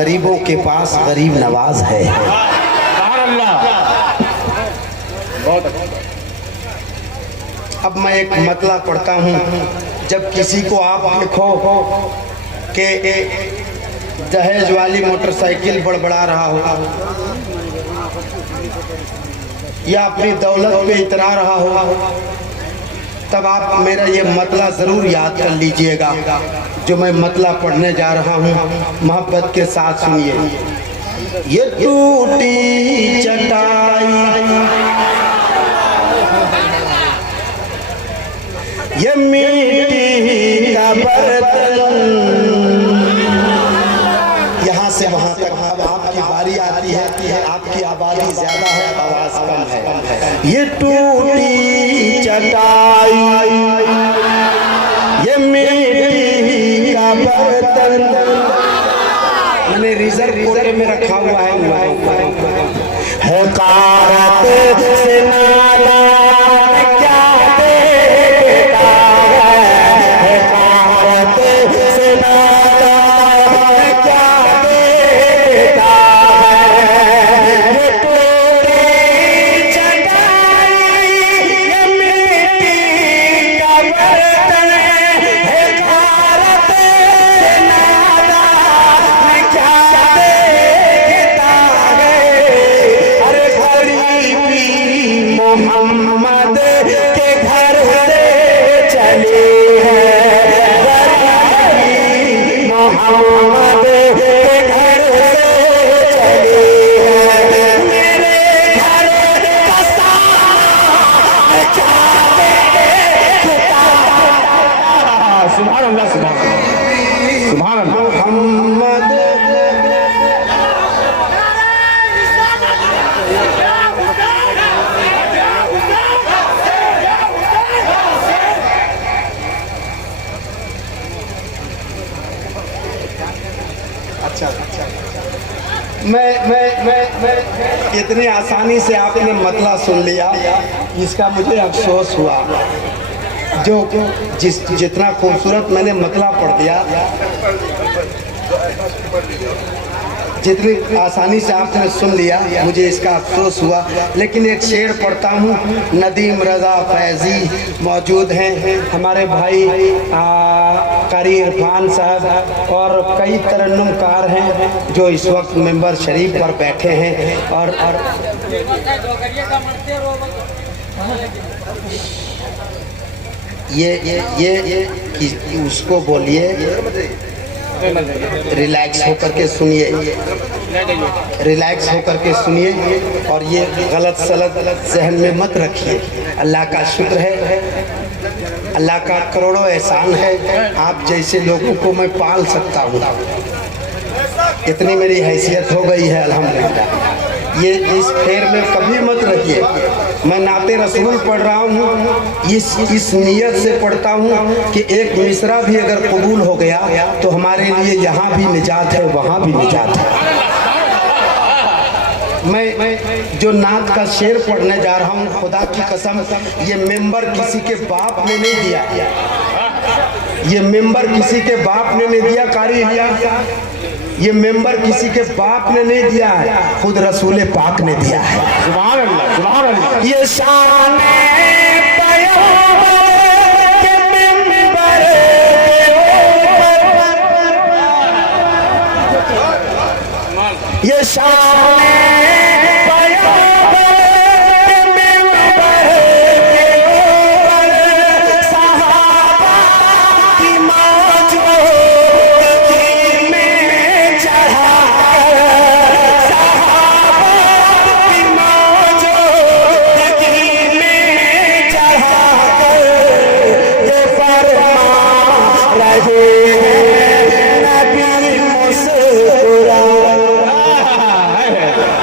गरीबों के पास गरीब नवाज है। अब मैं एक मतला पढ़ता हूँ। जब किसी को आप देखो कि दहेज वाली मोटरसाइकिल बड़बड़ा रहा हो या अपनी दौलत पे इतरा रहा हो, तब आप मेरा ये मतला ज़रूर याद कर लीजिएगा। जो मैं मतला पढ़ने जा रहा हूँ, मोहब्बत के साथ सुनिए। ये टूटी चटाई, ये मिट्टी का बर्तन, यहाँ से वहाँ तक अब आपकी बारी आती है। आपकी आबादी ज्यादा है, आवाज कम है। ये टूटी चटाई, ये मिट्टी का बर्तन, मैंने रिजर्व कोटे में रखा हुआ है कारत से नाला क्या देता है, कारत से नाला क्या देता है। ये टूटी चटाई, ये मिट्टी का बर्तन है, कारत से नाला क्या देता है। अरे गरीबी मोहम्मद के घर से चली है, गरीबी मोहम्मद के घर से चली है। मेरे घर का सारा चाहे सुभान अल्लाह, सुभान अल्लाह। मोहम्मद मैं इतनी आसानी से आपने मतला सुन लिया, इसका मुझे अफसोस हुआ। जो जितना खूबसूरत मैंने मतला पढ़ दिया, जितनी आसानी से आपने सुन लिया, मुझे इसका अफसोस हुआ। लेकिन एक शेर पढ़ता हूँ। नदीम रज़ा फैज़ी मौजूद हैं, हमारे भाई कारी इरफान साहब और कई तरन्नुमकार हैं जो इस वक्त मेंबर शरीफ पर बैठे हैं। और ये उसको बोलिए रिलैक्स होकर के सुनिए, रिलैक्स होकर के सुनिए और ये गलत सलत जहन में मत रखिए। अल्लाह का शुक्र है, अल्लाह का करोड़ों एहसान है, आप जैसे लोगों को मैं पाल सकता हूँ। इतनी मेरी हैसियत हो गई है अल्हम्दुलिल्लाह। ये इस फेर में कभी मत रहिए। मैं नाते रसूल पढ़ रहा हूँ, इस नियत से पढ़ता हूँ कि एक मिसरा भी अगर कबूल हो गया तो हमारे लिए यहाँ भी निजात है, वहाँ भी निजात है। मैं जो नात का शेर पढ़ने जा रहा हूँ, खुदा की कसम, ये मेंबर किसी के बाप ने नहीं दिया, ये मेंबर किसी के बाप ने नहीं दिया कारी, ये मेंबर किसी के बाप ने नहीं दिया है, खुद रसूल पाक ने दिया है। सुभान अल्लाह, सुभान अल्लाह। ये शान के मेंबर के ऊपर, ये शान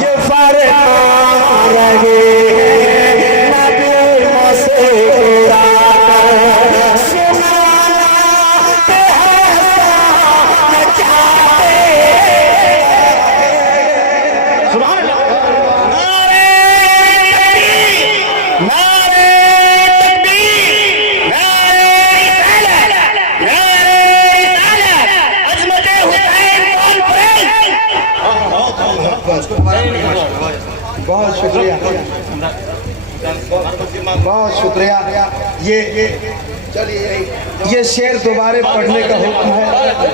ये बहुत शुक्रिया, बहुत शुक्रिया। ये शेर दोबारे पढ़ने का हुक्म है,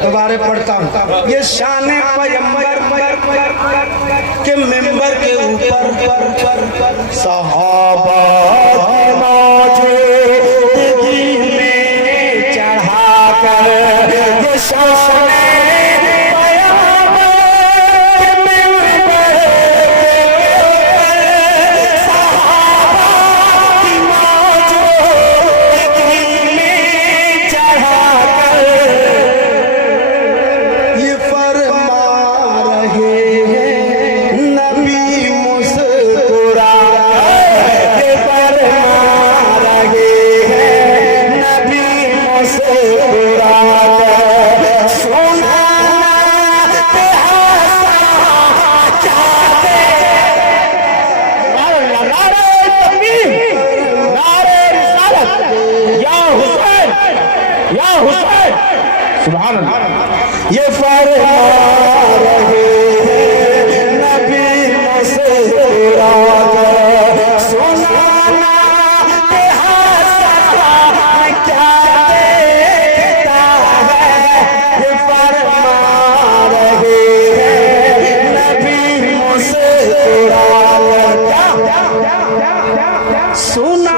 दोबारे पढ़ता हूँ। ये शान पैगंबर के मिंबर के ऊपर सहाबा मौजूदगी में चढ़ा कर ये शान ये फरमा रहे नबी मुस्कुराता सुनाना के हाथ क्या देता है। ये फरमा रहे नबी मुस्कुराता सुना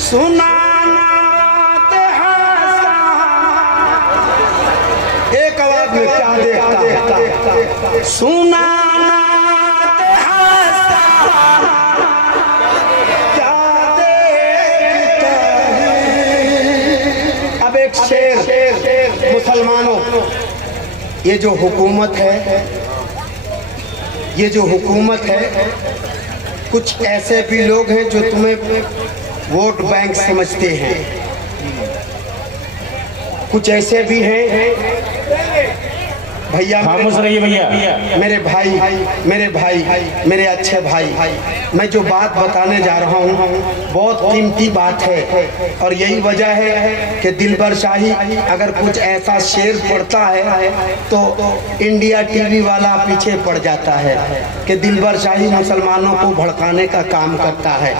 सुनाना एक आवाज में क्या देखता है, सुनाना क्या देखता है। अब एक शेर मुसलमानों, ये जो हुकूमत है, ये जो हुकूमत है, कुछ ऐसे भी लोग हैं जो तुम्हें वोट बैंक समझते हैं, कुछ ऐसे भी हैं भैया, खामोश रहिए भैया, मेरे भाई, मेरे अच्छे भाई, मैं जो बात बताने जा रहा हूँ बहुत कीमती बात है। और यही वजह है कि दिलबर शाही अगर कुछ ऐसा शेर पढ़ता है तो इंडिया टीवी वाला पीछे पड़ जाता है कि दिलबर शाही मुसलमानों को भड़काने का काम करता है।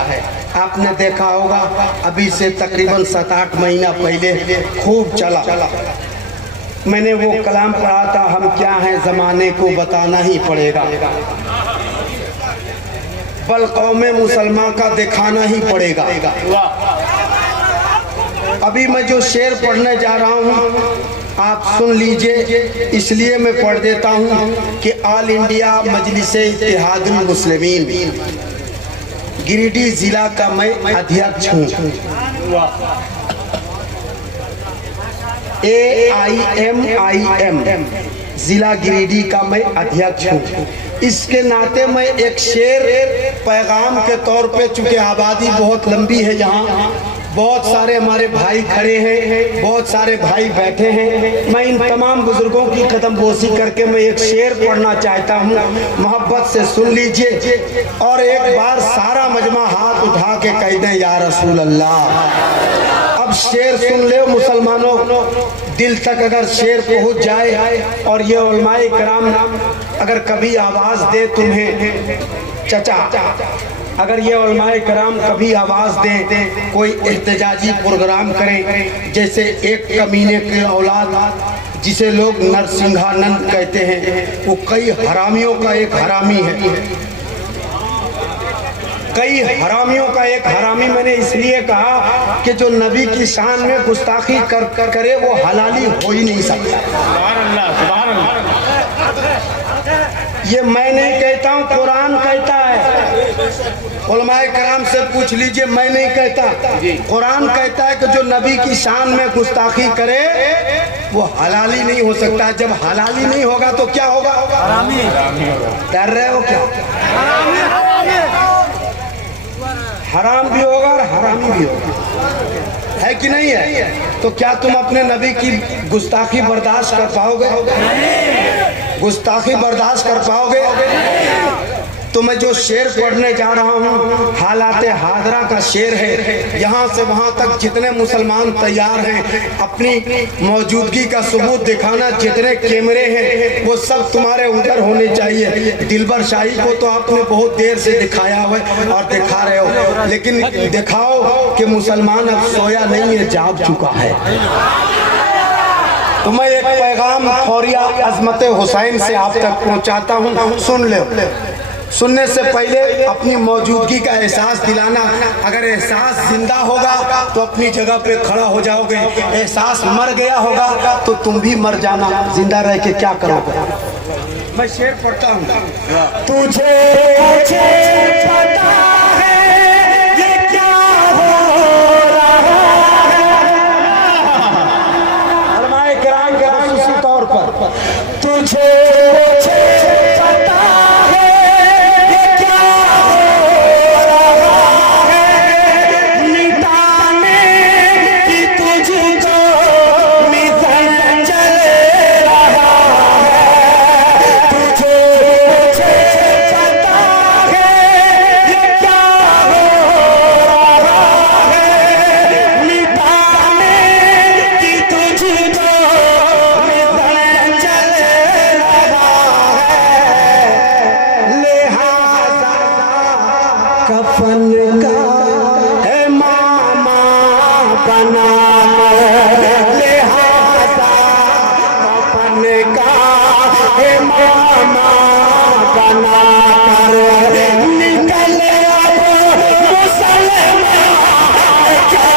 आपने देखा होगा अभी से तकरीबन 7-8 महीना पहले खूब चला, मैंने वो कलाम पढ़ा था, हम क्या हैं ज़माने को बताना ही पड़ेगा, बल कौमे मुसलमान का दिखाना ही पड़ेगा। अभी मैं जो शेर पढ़ने जा रहा हूँ आप सुन लीजिए, इसलिए मैं पढ़ देता हूँ कि ऑल इंडिया मजलिसे इत्तेहादुल मुस्लिमीन गिरिडीह जिला का मैं अध्यक्ष हूँ। AIMIM जिला गिरिडीह का मैं अध्यक्ष हूँ। इसके नाते मैं एक शेर पैगाम के तौर पे, चूंकि आबादी बहुत लंबी है, यहाँ बहुत सारे हमारे भाई खड़े हैं, बहुत सारे भाई बैठे हैं, मैं इन तमाम बुजुर्गों की कदम बोसी करके मैं एक शेर पढ़ना चाहता हूँ, मोहब्बत से सुन लीजिए और एक बार सारा मजमा हाथ उठा के कह दें या रसूल अल्लाह। अब शेर सुन ले मुसलमानों, दिल तक अगर शेर पहुँच जाए और ये उलमाए कराम अगर कभी आवाज़ दे तुम्हें, चचा अगर ये उलमाए कराम कभी आवाज़ दें, कोई एहतजाजी प्रोग्राम करें, जैसे एक कमीने के औलाद जिसे लोग नरसिंहानंद कहते हैं, वो कई हरामियों का एक हरामी है, कई हरामियों का एक हरामी। मैंने इसलिए कहा कि जो नबी की शान में गुस्ताखी करे वो हलाली हो ही नहीं सकता। ये मैं नहीं कहता हूँ, कुरान कहता है। उलमाए कराम से पूछ लीजिए, मैं नहीं कहता, कुरान कहता है कि जो नबी की शान में गुस्ताखी करे वो हलाली नहीं हो सकता। जब हलाली नहीं होगा तो क्या होगा? डर रहे हो क्या? हराम भी होगा और हरामी भी होगा, है कि नहीं है? तो क्या तुम अपने नबी की गुस्ताखी बर्दाश्त कर पाओगे? गुस्ताखी बर्दाश्त कर पाओगे? तो मैं जो शेर पढ़ने जा रहा हूँ हालात हाजरा का शेर है। यहाँ से वहाँ तक जितने मुसलमान तैयार हैं अपनी मौजूदगी का सबूत दिखाना, जितने कैमरे हैं वो सब तुम्हारे उधर होने चाहिए। दिलबर शाही को तो आपने बहुत देर से दिखाया हुआ और दिखा रहे हो, लेकिन दिखाओ कि मुसलमान अब सोया नहीं है, जाग चुका है। तो मैं एक पैगाम फौरिया अजमत हुसैन से आप तक पहुंचाता हूं, सुन ले। सुनने से पहले अपनी मौजूदगी का एहसास दिलाना। अगर एहसास जिंदा होगा तो अपनी जगह पे खड़ा हो जाओगे, एहसास मर गया होगा तो तुम भी मर जाना, जिंदा रह के क्या करोगे। मैं शेर पढ़ता हूँ। तुझे पता है ये क्या हो रहा है, फरमाए किराम के खुसूसी तौर पर, तुझे पता है ये क्या हो रहा है, मिटाने की तुझको मिशन चल रहा है। तुझे पता है ये क्या हो रहा है, मिटाने की तुझको मिशन चल रहा है। लिहाजा कफन का है मामा बना, लिहाजा कफन का है मामा बना कर निकल आओ मुसलमान क्या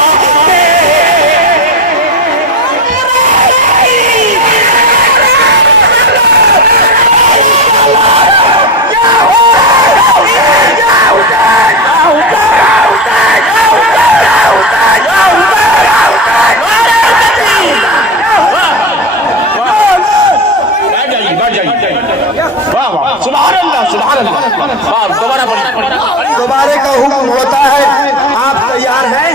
दोबारे का हुक्म होता है। आप तैयार हैं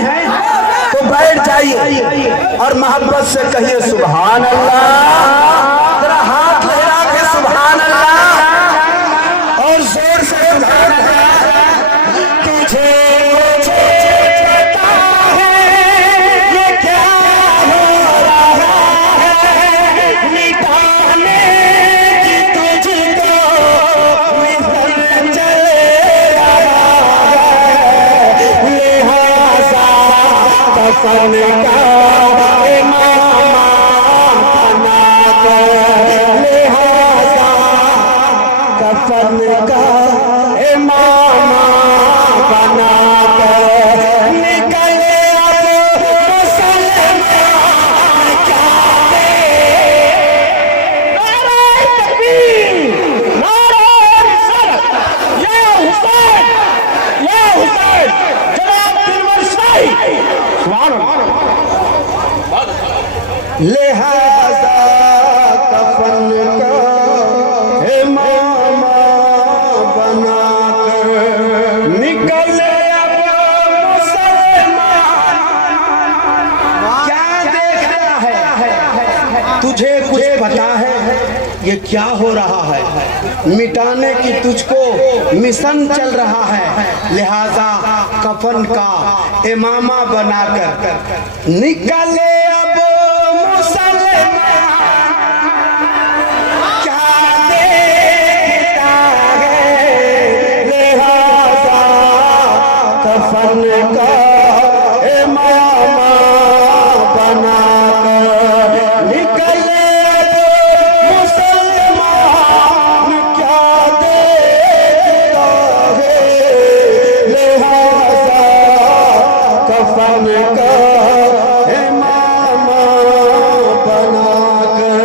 तो बैठ जाइए और मोहब्बत से कहिए सुभान अल्लाह। जरा हाथ लगा के सुभान अल्लाह और जोर से तुझे पता है ये क्या हो रहा है, मिटाने की तुझको मिशन चल रहा है। लिहाजा कफन का है मामा बना कर, लिहाजा कफन का है मामा बना कर निकल आओ मुसलमान क्या दे। नारे तकबीर, नारे रिसालत, या हुसैन, या हुसैन, जनाब दिलबर शाही, सुभान अल्लाह। लिहाजा कफन का है मामा बना कर निकल अब मुसलमान क्या देख रहा है। तुझे कुछ पता है ये क्या हो रहा है, मिटाने की तुझको मिशन चल रहा है। लिहाजा कफन का इमामा बनाकर निकले अब मुसलमान क्या देखता है। लिहाजा कफन का इमामा बनाकर निकले अब मुसलमान क्या देखता है। लिहाजा कफन का इमामा बनाकर।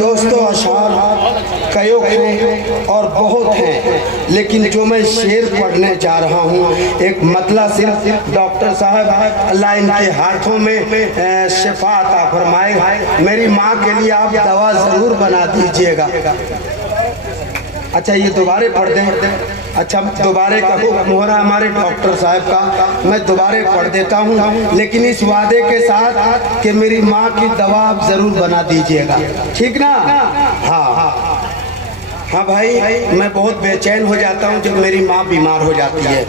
दोस्तों अशार कई हैं और बहुत हैं, लेकिन जो मैं शेर पढ़ने जा रहा हूँ एक मतला सिर्फ डॉक्टर साहब अल्लाह इनके हाथों में शिफा अता फरमाए। मेरी माँ के लिए आप दवा ज़रूर बना दीजिएगा। अच्छा ये दोबारे पढ़ दें। अच्छा दोबारे का हुक्म हो रहा है हमारे डॉक्टर साहब का, मैं दोबारे पढ़ देता हूँ, लेकिन इस वादे के साथ कि मेरी माँ की दवा आप ज़रूर बना दीजिएगा, ठीक ना। हाँ हाँ भाई, मैं बहुत बेचैन हो जाता हूँ जब मेरी माँ बीमार हो जाती है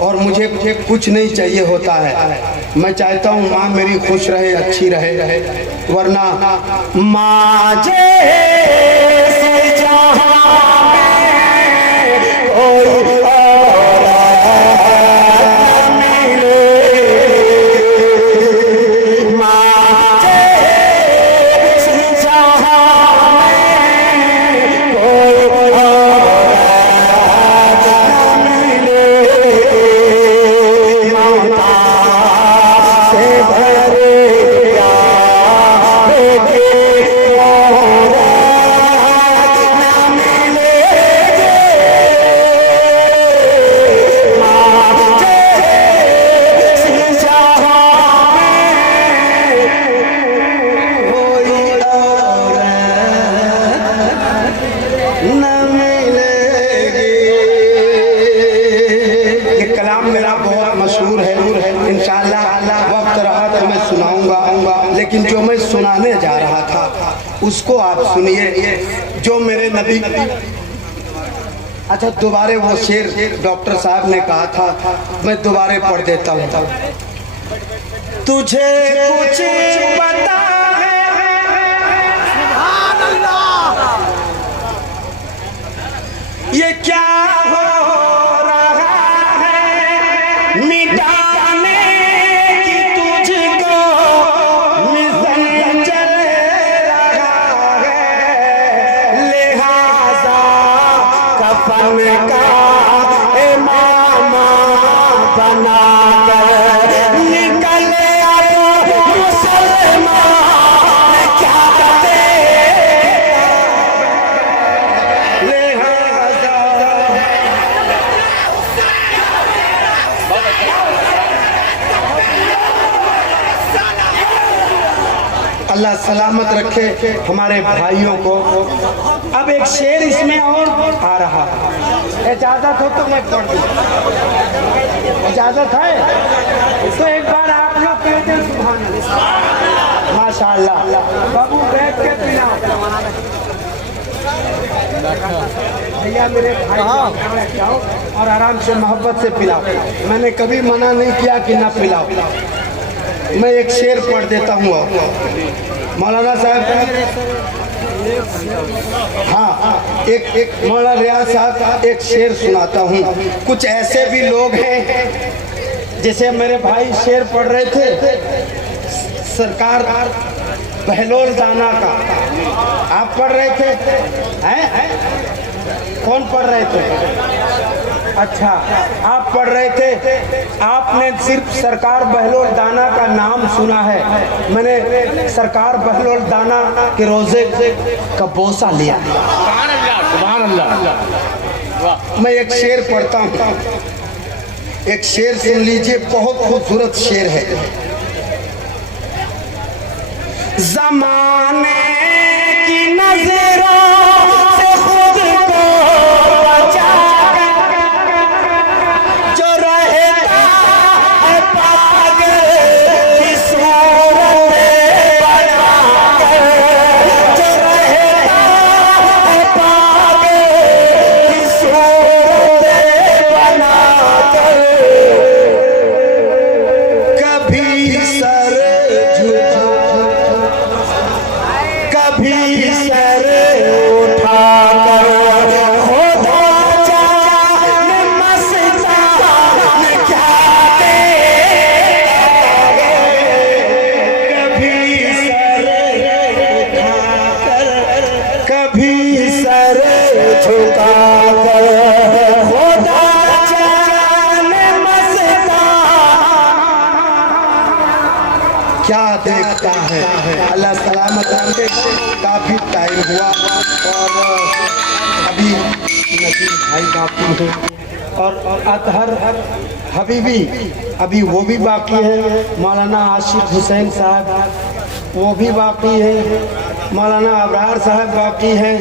और मुझे कुछ नहीं चाहिए होता है। मैं चाहता हूँ माँ मेरी खुश रहे, अच्छी रहे, वरना माँ लेकिन जो मैं सुनाने जा रहा था उसको आप सुनिए, जो मेरे नबी। अच्छा, दोबारे वो शेर डॉक्टर साहब ने कहा था, मैं दोबारे पढ़ देता हूँ। तुझे कुछ पता है, ये क्या हो रहा है, मिटाने की तुझको मिशन चल रहा है, लिहाजा कफन का इमामा बना कर निकल अब मुसलमान क्या करते, अल्लाह सलामत रखे हमारे भाइयों को। अब एक शेर इसमें और आ रहा है, इजाजत हो तो मैं पढ़ दूं, इजाजत है तो एक बार आप लोग कहते हैं सुभान अल्लाह, माशाअल्लाह। बाबू बैठ के पिलाओ भैया, मेरे भाई जाओ और आराम से मोहब्बत से पिलाओ। मैंने कभी मना नहीं किया कि ना पिलाओ। मैं एक शेर पढ़ देता हूँ मौलाना साहब। हाँ, एक मौलाना रियाज साहब एक शेर सुनाता हूँ। कुछ ऐसे भी लोग हैं, जैसे मेरे भाई शेर पढ़ रहे थे सरकार बहलोल दाना का, आप पढ़ रहे थे हैं? कौन पढ़ रहे थे? अच्छा, आप पढ़ रहे थे। आपने सिर्फ सरकार बहलोल दाना का नाम सुना है, मैंने सरकार बहलोल दाना के रोजे का बोसा लिया। सुभान अल्लाह। मैं एक शेर पढ़ता हूँ, एक शेर सुन लीजिए, बहुत खूबसूरत शेर है। ज़माने की नज़रों से खुद को बचा जो रहता है पागल की सूरत बनाकर, जो रहता है पागल की सूरत बनाकर, कभी सर झुका कभी सर उठाकर, खुदा जाने मस्तान क्या देगा, कभी सर उठाकर कभी सर झुकाकर, खुदा जाने मस्तान क्या देखता है। अल्लाह सलामत रखे। काफ़ी टाइम हुआ और अभी नजीर भाई बाकी हैं और अतहर हबीबी अभी वो भी बाकी है, मौलाना आशिक हुसैन साहब वो भी बाकी है, मौलाना अबरार साहब बाकी हैं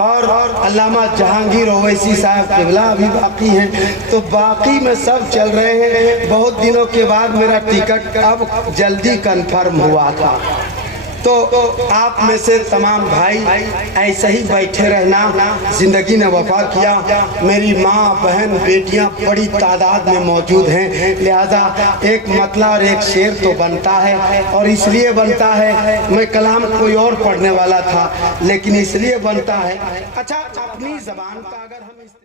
और अल्लामा जहांगीर ओवैसी साहब किबला अभी बाकी हैं। तो बाकी में सब चल रहे हैं। बहुत दिनों के बाद मेरा टिकट अब जल्दी कंफर्म हुआ था, तो आप में से तमाम भाई ऐसे ही बैठे रहना। जिंदगी ने वफा किया, मेरी माँ बहन बेटियां बड़ी तादाद में मौजूद हैं, लिहाजा एक मतला और एक शेर तो बनता है। और इसलिए बनता है, मैं कलाम कोई और पढ़ने वाला था लेकिन इसलिए बनता है। अच्छा, अपनी जबान का अगर हम